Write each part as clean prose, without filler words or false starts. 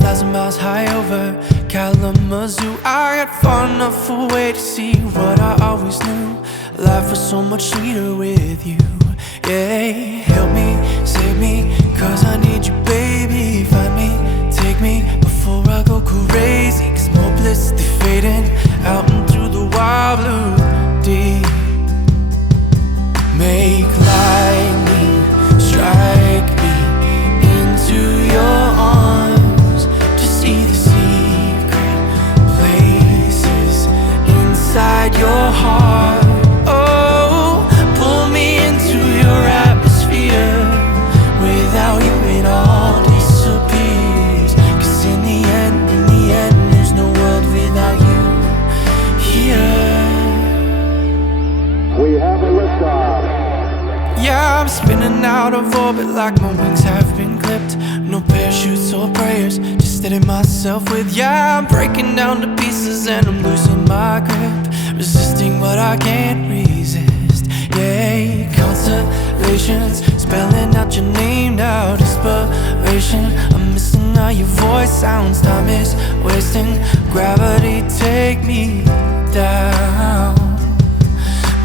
1,000 miles high over Kalamazoo. I got far enough away to see what I always knew. Life was so much sweeter with you. Yeah, help me, save me, cause I need you, baby. Find me, take me, before I go crazy. Cause more bliss, they fading out into the wild blue deep. Make lightning strike me into your arms to see the secret places inside your heart. Oh, pull me into your atmosphere. Without you it all disappears. Cause in the end, there's no world without you here. We have a liftoff. Yeah, I'm spinning out of orbit like my wings have been clipped. No parachutes or prayers, just steady myself with. Yeah, I'm breaking down to pieces and I'm losing my grip. Resisting what I can't resist. Yeah, constellations spelling out your name now. Desperation, I'm missing how your voice sounds. Time is wasting, gravity take me down.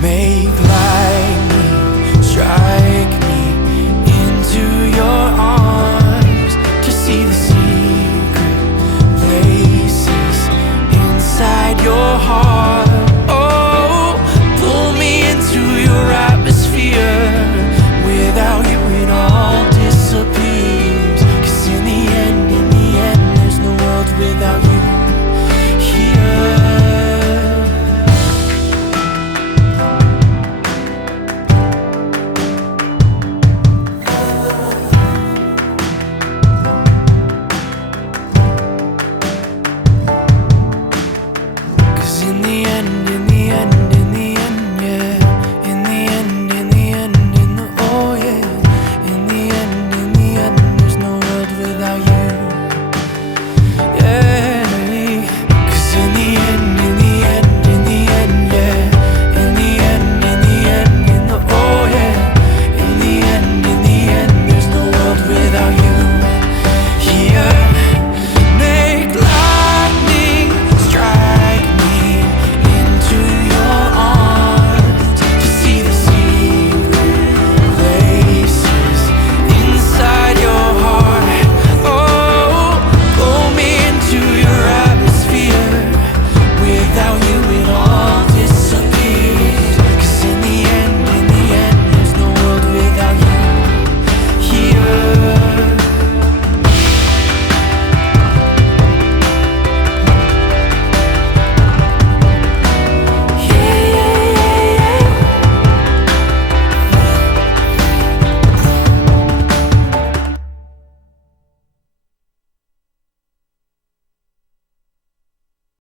Make lightning strike me into your arms to see the secret places inside your heart. Oh, pull me into your atmosphere. Without you it all disappears. Cause in the end, there's no world without you here. In the end,